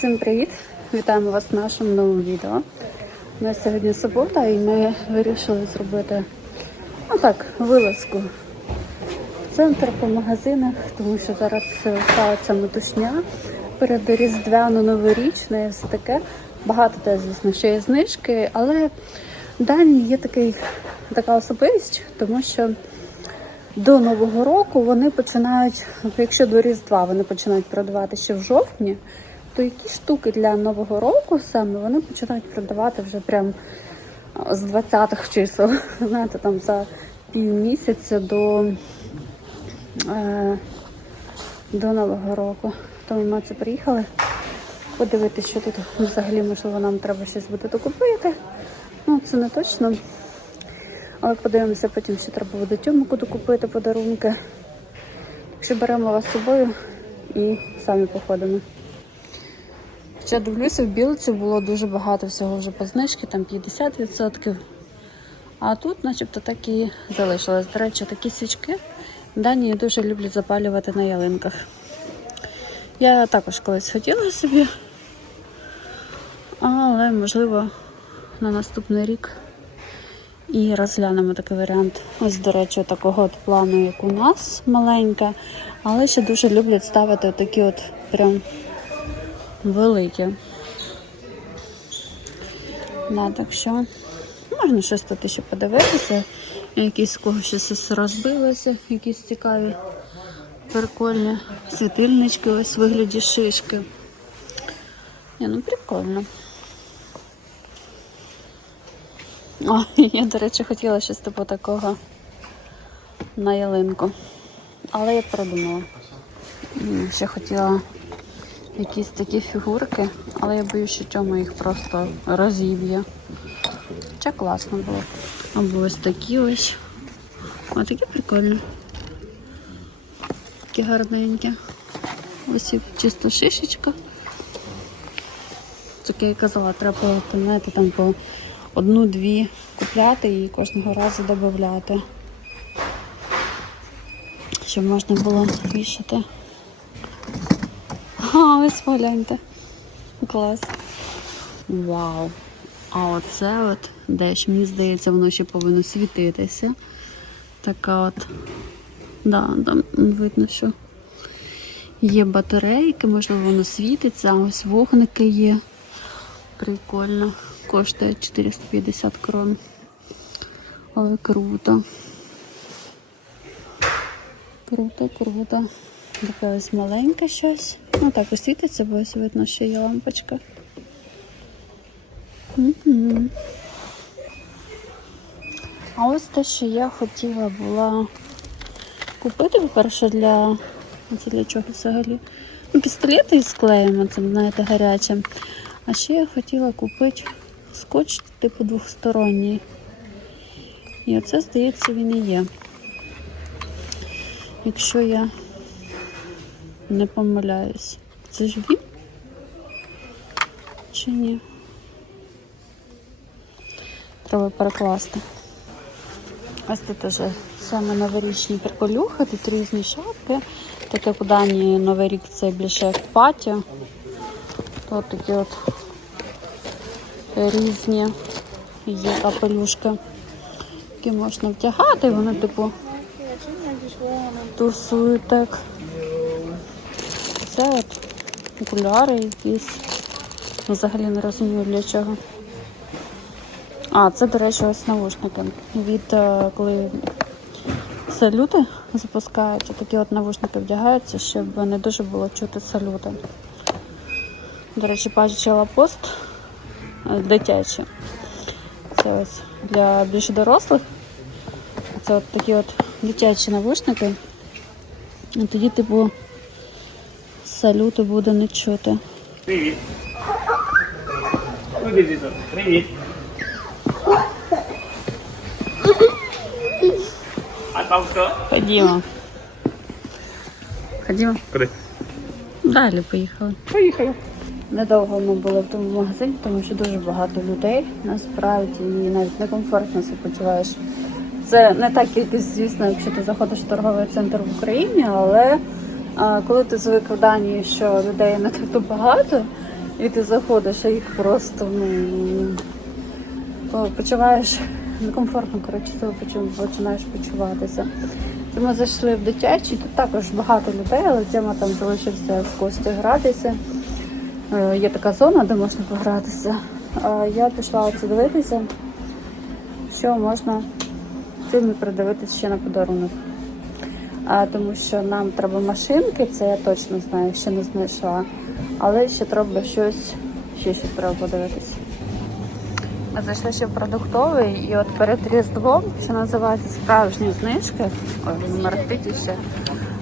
Всім привіт! Вітаємо вас в нашому новому відео. У нас сьогодні субота і ми вирішили зробити ну так, вилазку в центр по магазинах, тому що зараз ставиться метушня перед Різдвяно новорічне і все таке. Багато теж, звісно, ще є знижки, але в Данії є такий, така особливість, тому що до Нового року вони починають, якщо до Різдва вони починають продавати ще в жовтні, то які штуки для Нового року саме вони починають продавати вже прям з 20-х чисел. Знаєте, там за пів місяця до, е, до Нового року. Тому ми це приїхали подивитися, що тут взагалі можливо нам треба щось буде докупити. Ну, це не точно. Але подивимося потім, що треба буде тьомику докупити подарунки. Якщо беремо вас з собою і самі походимо. Ще дивлюся, в білці було дуже багато всього вже по знижки, там 50%. А тут начебто так і залишилось. До речі, такі свічки в Данії дуже люблять запалювати на ялинках. Я також колись хотіла собі, але можливо на наступний рік і розглянемо такий варіант. Ось, до речі, такого от плану, як у нас маленька, але ще дуже люблять ставити такі от прям великі. Да, так що можна щось тут ще подивитися. Якісь кого щось розбилося, якісь цікаві, прикольні світильнички ось вигляді шишки. Ні, ну прикольно. О, я, до речі, хотіла щось типу такого на ялинку. Але я продумала. Ще хотіла якісь такі фігурки, але я боюсь, що Тьома їх просто розіб'є. Хоча класно було. Або ось такі ось. Ось такі прикольні. Такі гарненькі. Ось і чисто шишечка. Так я казала, треба, знаєте, там по одну-дві купляти і кожного разу додати. Щоб можна було вішати. А, ось погляньте. Клас. Вау. А оце от дещо, мені здається, воно ще повинно світитися. Така от. Да, там видно, що є батарейки, можливо, воно світиться, ось вогники є. Прикольно. Коштує 450 крон. Але круто. Круто, круто. Таке ось маленьке щось. Ну так ось світиться, бо ось видно, що є лампочка. А ось те, що я хотіла була купити, по-перше, для. Для чого взагалі? Ну, пістолети із клеєм, це, знаєте, гарячим. А ще я хотіла купити скотч типу двохсторонній. І оце, здається, він і є. Якщо я не помиляюсь. Це ж він? Чи ні? Треба перекласти. Ось тут уже саме новорічні приколюхи, тут різні шапки. Так як у Данії Новий рік це більше як паті. Тут такі от різні є капелюшки, які можна втягати, вони типу тусують так. Це окуляри якісь. Взагалі не розумію для чого. А, це, до речі, ось навушники. Від е, коли салюти запускають, такі от навушники вдягаються, щоб не дуже було чути салюти. До речі, бачила пост е, дитячий. Це ось для більш дорослих. Це от такі от дитячі навушники. Тоді, типу, салюту буде не чути. Привіт. Ти? Привіт. А там що? Ходімо. Ходімо. Куди? Далі поїхали. Поїхали. Недовго ми були в тому магазині, тому що дуже багато людей насправді і навіть некомфортно себе почуваєш. Це не та кількість, звісно, якщо ти заходиш в торговий центр в Україні, але коли ти звик в Данії, що людей не так то багато, І ти заходиш, а їх просто ну, почуваєш некомфортно, коротше, себе починаєш почуватися. То ми зайшли в дитячий, тут також багато людей, але Тема там залишився з Костю гратися. Е, Є така зона, де можна погратися. Я пішла оце дивитися, що можна фільмі придивитися ще на подарунок. Тому що нам треба машинки, це я точно знаю, ще не знайшла. Але ще треба щось, ще щось треба подивитися. Ми зайшли ще в продуктовий, і от перед Різдвом, що називається справжні знижки, ой, він ще.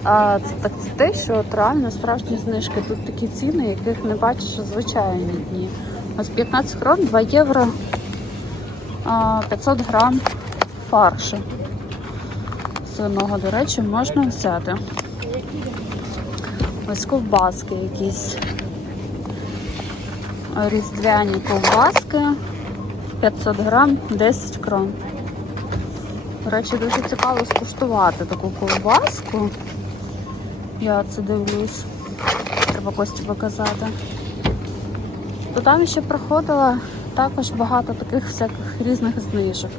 А, це так це те, що от реально справжні знижки. Тут такі ціни, яких не бачиш звичайні дні. Ось 15 крон, 2 євро, 500 грам фаршу. Свиного, до речі, можна взяти. Ось ковбаски якісь. Різдвяні ковбаски. 500 грам, 10 крон. До речі, дуже цікаво скуштувати таку ковбаску. Я це дивлюсь. Треба Кості показати. То там ще проходила також багато таких всяких різних знижок.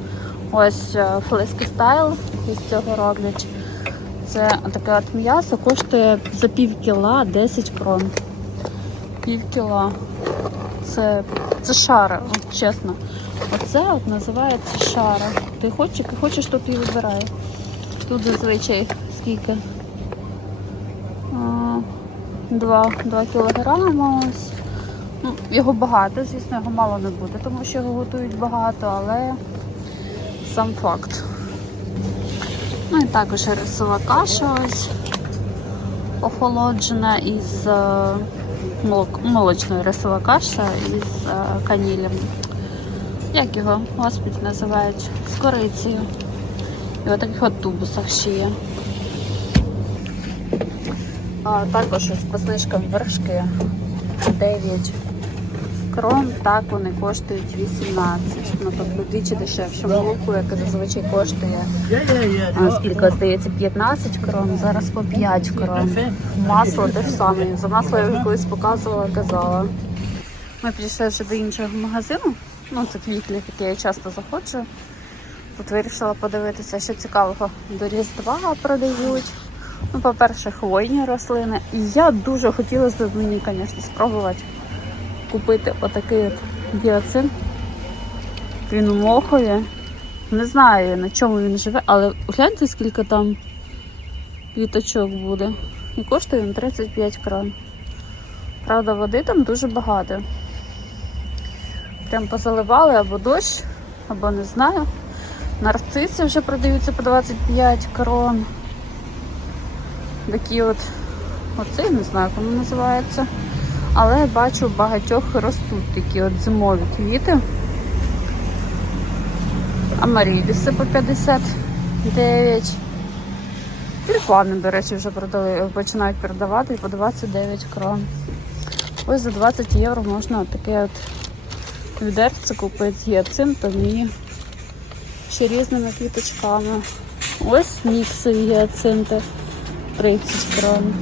Ось е, флески стайл із цього роблять. Це таке от м'ясо коштує за пів кіла 10 крон. Пів кіла. Це, це шара, от чесно. Оце от називається шара. Ти хочеш, хочеш, то і вибирай. Тут зазвичай скільки? А, Два, два кілограми ось. Ну, його багато, звісно, його мало не буде, тому що його готують багато, але сам факт. Ну і також рисова каша ось охолоджена із е, молочною рисова каша із е, канілем. Як його господи називають? З корицею. І в таких от тубусах ще є. А, також ось по знижкам вершки 9 крон, так вони коштують 18. Ну тобто двічі дешевше. Молоко, яке зазвичай коштує а, скільки здається, 15 крон, зараз по 5 крон. Масло те ж саме. За масло я колись показувала, казала. Ми підійшли вже до іншого магазину. Ну, це квітлі, в який я часто заходжу. Тут вирішила подивитися, що цікавого до Різдва продають. Ну, по-перше, хвойні рослини. І я дуже хотілося б мені, звісно, спробувати купити отакий от гіацин. Він у мохові. Не знаю, на чому він живе, але гляньте, скільки там квіточок буде. І коштує він 35 крон. Правда, води там дуже багато. Прям позаливали або дощ, або не знаю. Нарциси вже продаються по 25 крон. Такі от, оцей не знаю, як воно називається. Але бачу, багатьох ростуть такі от зимові квіти. Амаріліси по 59. Тюльпани, до речі, вже продали, починають продавати по 29 крон. Ось за 20 євро можна таке от відерце купити з гіацинтом і ще різними квіточками. Ось міксові гіацинти 30 крон.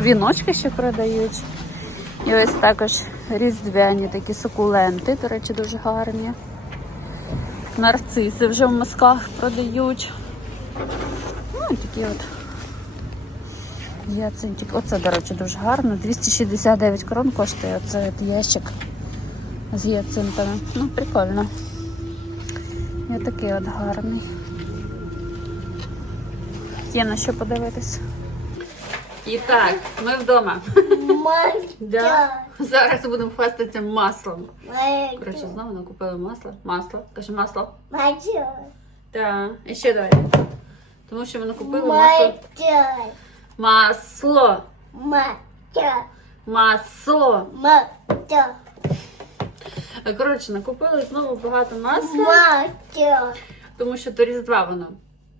Віночки ще продають. І ось також різдвяні такі сукуленти, до речі, дуже гарні. Нарциси вже в мисках продають. Ну і такі от гіацинтик. Оце, до речі, дуже гарно. 269 крон коштує оцей ящик з гіацинтами. Ну, прикольно. І такий от гарний. Є на що подивитись. І так, ми вдома. Да. Зараз будемо хвастатися маслом. Коротше, знову накупили масло. Масло. Каже масло. Так. І ще далі. Тому що ми накупили масло. Масло. Масло. Коротше, накупили знову багато масла, тому що до Різдва воно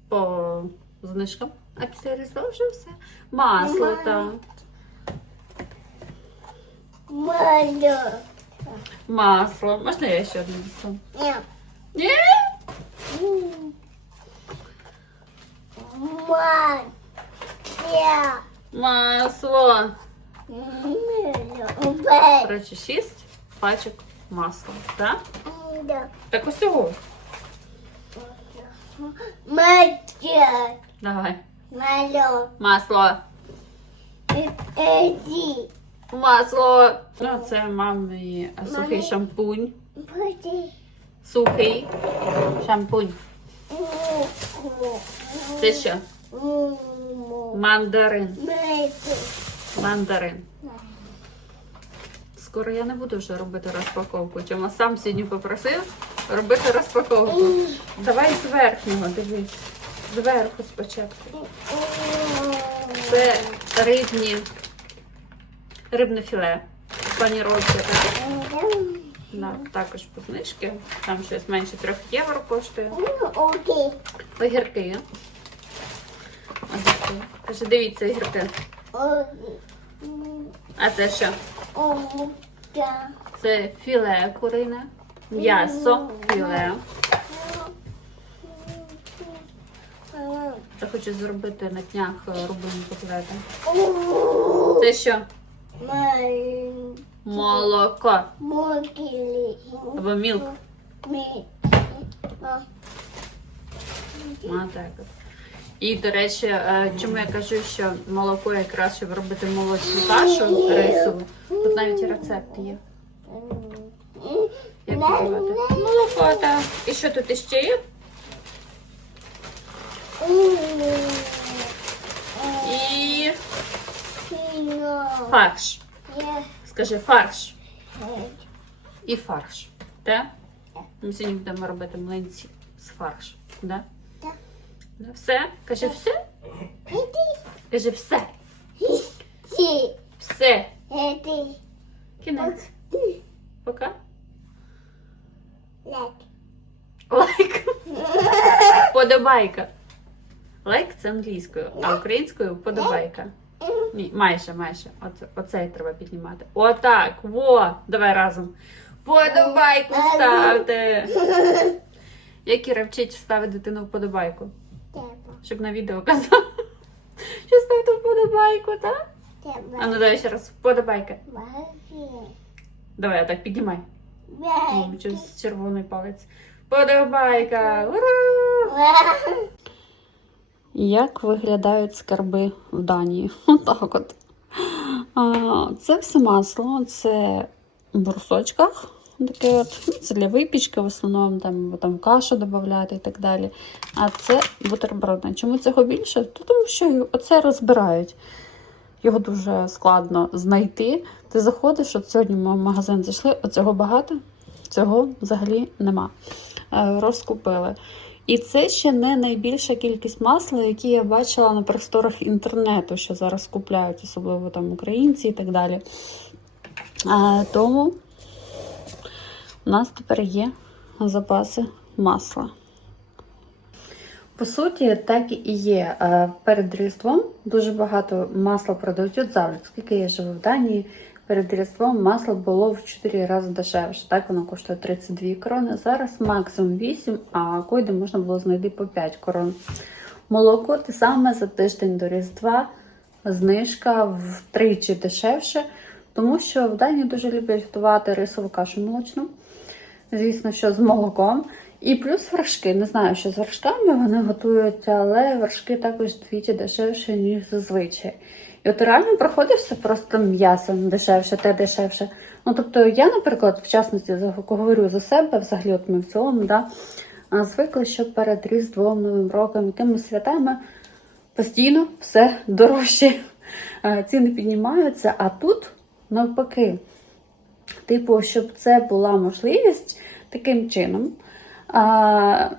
по знижкам, а після Різдва вже все. Масло так. Масло. Можна я ще одне масло? Ні? Масло. Коротше, 6 пачок масла. Так? Да. Так усього. Мальчик. Давай. Мало. Масло. Эти. Масло. Ну, це мамі сухий Мамі. шампунь. Пути. Сухий шампунь. Це що? Мандарин. Мандарин. Скоро я не буду вже робити розпаковку. Чому сам сьогодні попросив робити розпаковку. Давай з верхнього, дивись. Зверху спочатку. Це рибні, рибне філе. Паніровки, так? Да, також по знижки. Там щось менше 3 євро коштує. Огірки. Огірки. Каже, дивіться, огірки. А це що? Це філе курине, м'ясо, філе. Я хочу зробити на днях е, рублені котлети. Це що? Молоко або мілк. А, так. І, до речі, е, чому я кажу, що молоко якраз, щоб робити молочну кашу рисову, тут навіть і рецепт є. Як готувати. Молоко, так. І що тут іще є? І фарш. Скажи фарш. І фарш. Так? Ми сьогодні будемо робити млинці з фаршу. Да? Все? Кажи все? Кажи все. Все. Кінець. Пока. Лайк. Подобайка. Лайк це англійською, а українською подобайка. Ні, майже, майже. Оце, оцей треба піднімати. Отак. Во! Давай разом. Подобайку ставте. Як Кіра вчить ставити дитину вподобайку? Щоб на відео казав. Що ставити вподобайку, так? А ну давай ще раз. Вподобайка. Давай, отак піднімай. Щось червоний палець. Подобайка! Ура! Як виглядають скарби в Данії? Отак от. Це все масло, це в брусочках. Таке от. Це для випічки, в основному там, там кашу додати і так далі. А це бутербродне. Чому цього більше? То тому що оце розбирають. Його дуже складно знайти. Ти заходиш, от сьогодні ми в магазин зайшли, оцього багато, цього взагалі нема. Е, Розкупили. І це ще не найбільша кількість масла, які я бачила на просторах інтернету, що зараз купляють, особливо там українці і так далі. А, тому у нас тепер є запаси масла. По суті, так і є. Перед Різдвом дуже багато масла продають от завжди. Скільки я живу в Данії, перед Різдвом масло було в 4 рази дешевше. Так воно коштує 32 крони. Зараз максимум 8, а койде можна було знайти по 5 крон. Молоко те саме за тиждень до Різдва, знижка втричі дешевше, тому що в Данії дуже люблять готувати рисову кашу молочну. Звісно, що з молоком. І плюс вершки. Не знаю, що з вершками вони готують, але вершки також двічі дешевше, ніж зазвичай. І от реально проходишся просто м'ясом дешевше, те дешевше. Ну, тобто, я, наприклад, в частності говорю за себе, взагалі, от ми в цілому, да, звикли, що перед Різдвом, Новим роком, якимись святами постійно все дорожче. Ціни піднімаються, а тут навпаки. Типу, щоб це була можливість таким чином. А,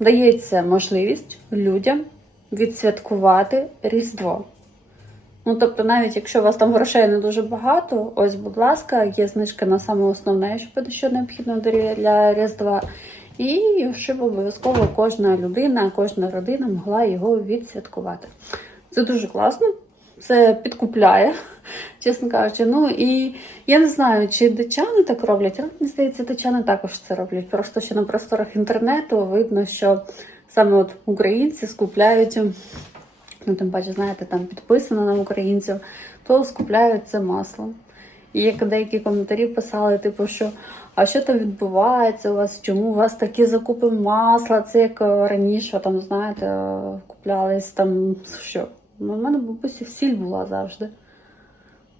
дається можливість людям відсвяткувати Різдво. Ну, тобто, навіть якщо у вас там грошей не дуже багато, ось, будь ласка, є знижка на саме основне, що буде що необхідно для- Різдва. І щоб обов'язково кожна людина, кожна родина могла його відсвяткувати. Це дуже класно, це підкупляє, чесно кажучи. Ну і я не знаю, чи датчани так роблять, мені здається, датчани також це роблять. Просто що на просторах інтернету видно, що саме от українці скупляють. Ну, тим паче, знаєте, там підписано на українців, то скупляють це масло. І як деякі коментарі писали, типу, що а що там відбувається у вас? Чому у вас такі закупи масла? Це як е, раніше, там, знаєте, е, куплялись там що? Ну, у мене бабусі сіль була завжди.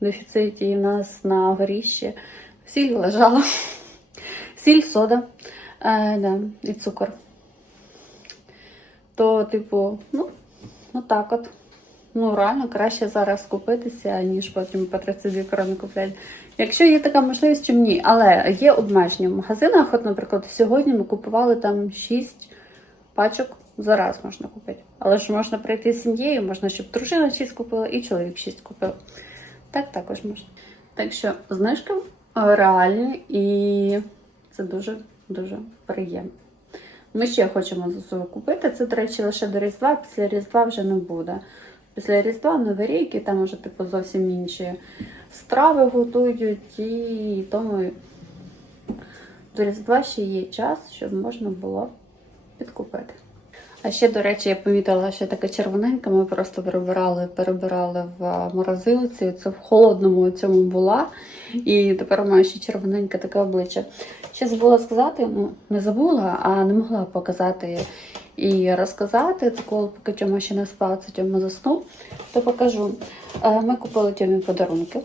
В дефіциті і в нас на горіщі сіль лежала. Сіль, сода е, да, і цукор. То, типу, ну, отак от. Ну, реально краще зараз купитися, ніж потім по 32 крони купляти. Якщо є така можливість, чим ні. Але є обмеження в магазинах. От, наприклад, сьогодні ми купували там 6 пачок за раз можна купити. Але ж можна прийти з сім'єю, можна, щоб дружина 6 купила і чоловік 6 купив. Так також можна. Так що знижки е, реальні і це дуже дуже приємно. Ми ще хочемо ЗСУ купити. Це, до речі, лише до Різдва, після Різдва вже не буде. Після Різдва Новий рік, і там вже типу зовсім інші страви готують, і тому до Різдва ще є час, щоб можна було підкупити. А ще, до речі, я помітила, що така червоненька, ми просто перебирали, перебирали в морозилці. Це в холодному цьому була. І тепер маю ще червоненьке таке обличчя. Ще забула сказати, ну не забула, а не могла показати і розказати. Такого поки Тьома ще не спав, це Тьома заснув, то покажу. Е, Ми купили Тьомі подарунки.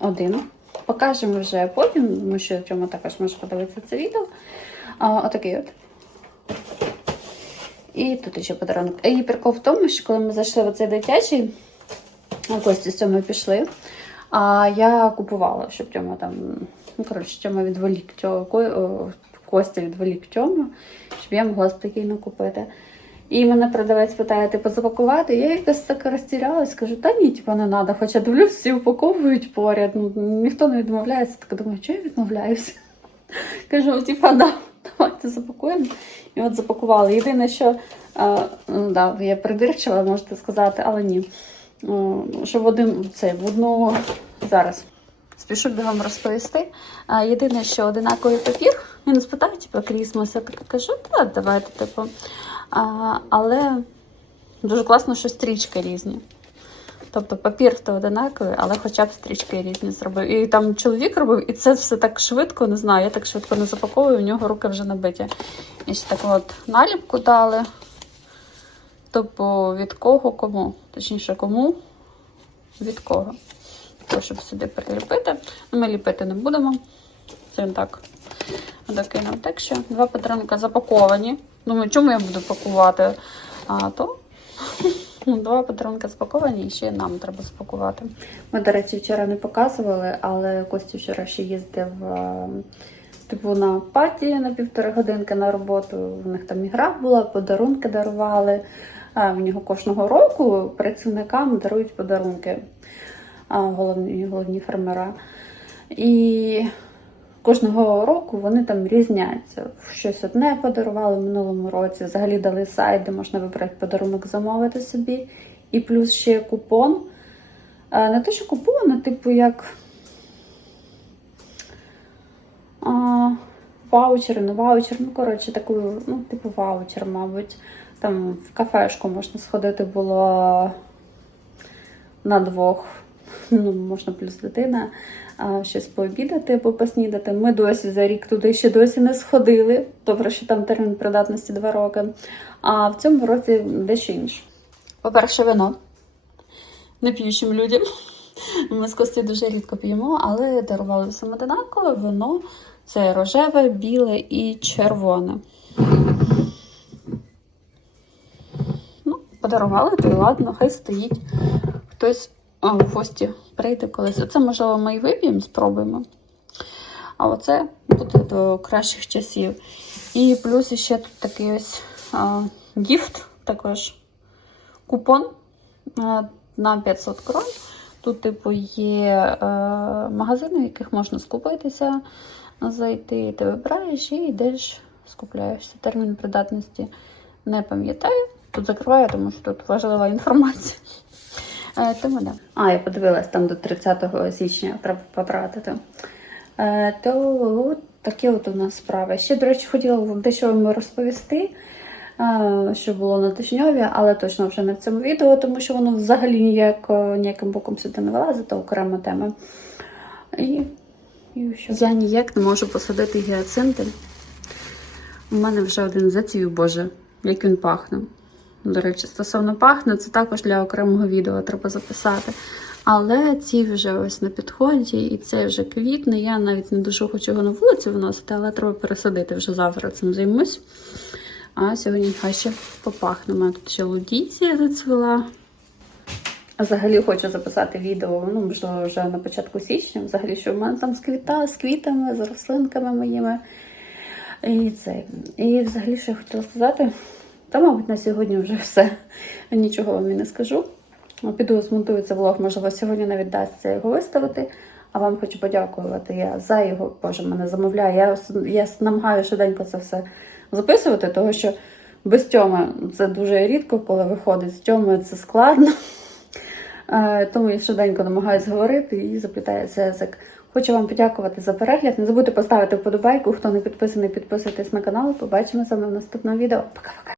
Один. Покажемо вже потім, тому що Тьома також може подивитися це відео. Отакий от. І тут ще подарунок. І прикол в тому, що коли ми зайшли в цей дитячий, а Кості з цьому пішли. А я купувала, щоб Тьома там, ну коротше, Тьома відволік Тьо- Ко- о, Костя відволік Тьому, щоб я могла спокійно купити. І мене продавець питає, типу, запакувати. Я якось так розтірялась, кажу, та ні, типу, не треба. Хоча дивлюсь, всі упаковують поряд. Ну, ніхто не відмовляється. Так думаю, що я відмовляюся? Кажу, типа, да, давайте запакуємо. І от запакували. Єдине, що а, ну, да, я придирчила, можете сказати, але ні. Що в один це, в одну зараз. Спішу бігом розповісти. А, єдине, що одинаковий папір. Він спитав, типу, Крісмас. Я так кажу, так, давайте, типу. А, але дуже класно, що стрічки різні. Тобто папір то одинаковий, але хоча б стрічки різні зробив. І там чоловік робив, і це все так швидко, не знаю, я так швидко не запаковую, у нього руки вже набиті. І ще таку от наліпку дали. Тобто від кого кому. Точніше, кому від кого. То, щоб сюди приліпити. Ну, Ми ліпити не будемо. Це він так докинув. Так що два подарунки запаковані. Думаю, чому я буду пакувати? А то Два подарунки спаковані і ще нам треба спакувати. Ми, до речі, вчора не показували, але Костя вчора ще їздив е, типу на паті на півтори годинки на роботу. У них там ігра була, подарунки дарували. В нього кожного року працівникам дарують подарунки головні, головні фермера. І кожного року вони там різняться. Щось одне подарували в минулому році. Взагалі дали сайт, де можна вибрати подарунок, замовити собі. І плюс ще купон. Не те, що купон, а типу як а, ваучер, не ваучер, ну коротше, таку, ну, типу ваучер, мабуть. Там в кафешку можна сходити було на двох. Ну, можна плюс дитина, щось пообідати або поснідати. Ми досі за рік туди ще досі не сходили. Добре, що там термін придатності 2 роки. А в цьому році дещо інше. По-перше, вино. Не п'ючим людям. Ми з Костю дуже рідко п'ємо, але дарували всім одинакове вино. Це рожеве, біле і червоне. Ну, подарували, то й ладно, хай стоїть. Хтось а, в гості прийде колись. Оце, можливо, ми і вип'ємо, спробуємо. А оце буде до кращих часів. І плюс ще тут такий ось а, гіфт, також купон а, на 500 крон. Тут, типу, є е, магазини, в яких можна скупитися, зайти. Ти вибираєш і йдеш, скупляєшся. Термін придатності не пам'ятаю. Тут закриваю, тому що тут важлива інформація. Е, тому да. А, я подивилась, там до 30 січня треба потратити. Е, то от такі от у нас справи. Ще, до речі, хотіла вам дещо вам розповісти. е, що було на тижньові, але точно вже не в цьому відео, тому що воно взагалі ніяк, ніяким боком сюди не вилазить, то окрема тема. І, і що? Я ніяк не можу посадити гіацинти. У мене вже один зацвів, боже, як він пахне. До речі, стосовно пахне, це також для окремого відео треба записати. Але ці вже ось на підході, і це вже квітне. Я навіть не дуже хочу його на вулицю виносити, але треба пересадити вже завтра цим займусь. А сьогодні хай ще попахне. У мене тут ще лудійція зацвіла. Взагалі хочу записати відео, ну, можливо, вже на початку січня, взагалі, що в мене там з, квіта, з квітами, з рослинками моїми. І це. І взагалі, що я хотіла сказати, та, мабуть, на сьогодні вже все. Нічого вам і не скажу. Піду змонтую цей влог, можливо, сьогодні навіть вдасться його виставити. А вам хочу подякувати я за його, Боже, мене замовляє. Я, я намагаюся швиденько це все записувати, тому що без Тьоми це дуже рідко, коли виходить з Тьоми, це складно. Е, Тому я швиденько намагаюся говорити і заплітається язик. Хочу вам подякувати за перегляд. Не забудьте поставити вподобайку. Хто не підписаний, підписуйтесь на канал. Побачимо з вами в наступному відео. Пока-пока.